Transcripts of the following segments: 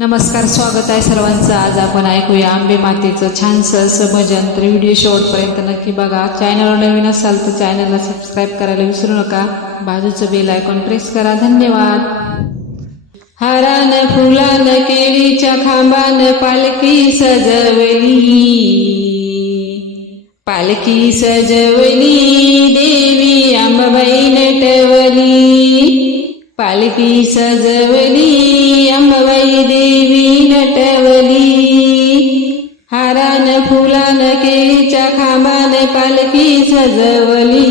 नमस्कार स्वागत आहे सर्वांचं. आज आपण ऐकूया आंबे मातेचं छानसं असं भजन तर व्हिडिओ शेवटपर्यंत नक्की बघा. चॅनलवर नवीन असाल तर चॅनलला सबस्क्राईब करायला विसरू नका. बाजूचं बेल आयकॉन प्रेस करा. धन्यवाद. हरान फुलान केळीच्या खांबान पालखी सजवली. पालखी सजवली देवी अंबाबाई नटवली पालखी सजवली पालखी सजवली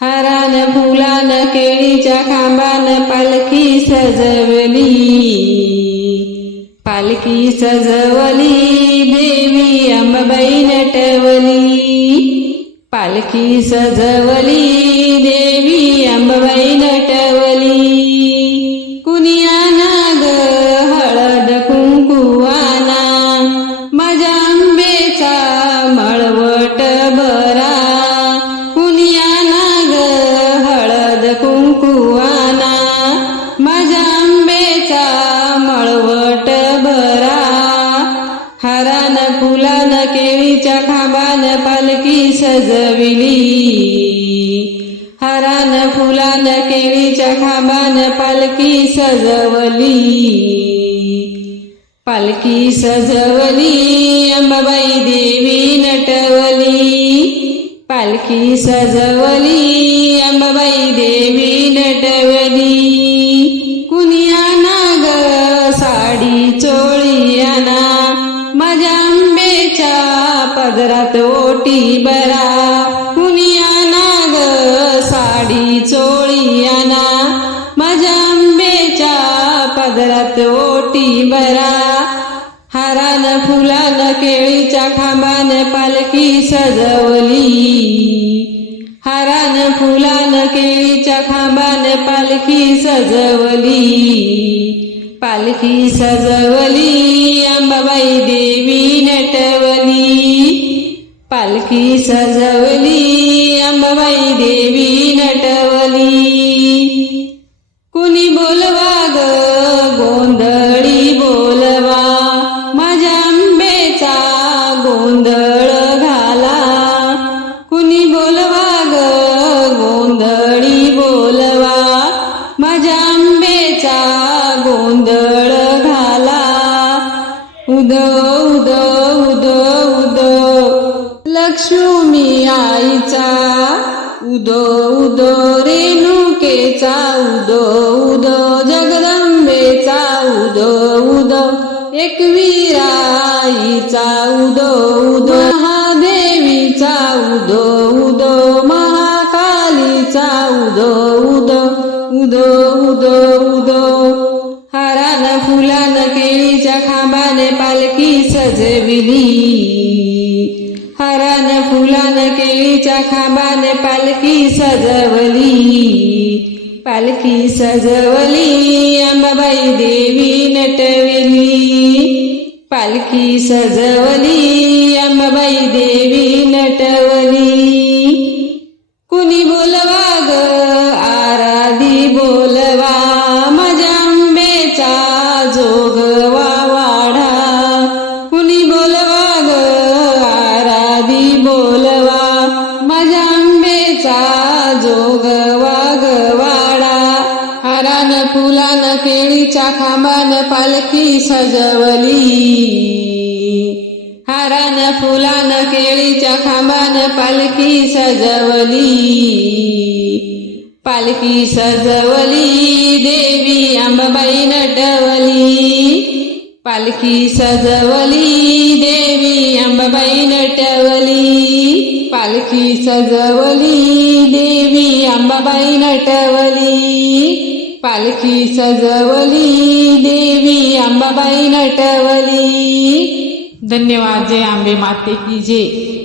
हारान फुलान केळीच्या खांबान पालखी सजवली. पालखी सजवली देवी अंबाई नटवली पालखी सजवली देवी सजविली हरान फुलान केळीच्या खांबान पालखी सजवली. पालखी सजवली अंबाबाई देवी नटवली. पालखी सजवली अंबाबाई देवी नटवली. कुनिया नाग साडी चोळी आणा माझ्या आंबेच्या पदरात ओटी बरा. कुनिया नाग साडी चोळी आणा. माझ्या आंबेच्या पदरात ओटी बरा. हारान फुलान केळीच्या खांबान पालखी सजवली. हारान फुलान केळीच्या खांबान पालखी सजवली. पालखी सजवली. अंबाबाई देवी नटव पालखी सजवली अंबाबाई देवी नटवली. कुणी बोलवा ग गोंधळी बोलवा. माझ्या आंबेचा गोंधळ लक्ष्मी आईचा उदो उदो रेणुकेचा उदो उदो जगदंबेचा उदो उदो एकवीरा आईचा उदो खांबाने पालखी सजविली. हरान फुलान केळीच्या खांबाने पालखी सजवली. पालखी सजवली अंबाबाई देवी नटविली. पालखी सजवली फुलान केळीच्या खांबान पालखी सजवली. हारान फुलान केळीच्या खांबान पालखी सजवली. पालखी सजवली देवी अंबाबाई नटवली. पालखी सजवली देवी अंबाबाई नटवली. पालखी सजवली देवी अंबाबाई नटवली. पालखी सजवली देवी अंबाबाई नटवली. धन्यवाद जय आंबे माते की जय.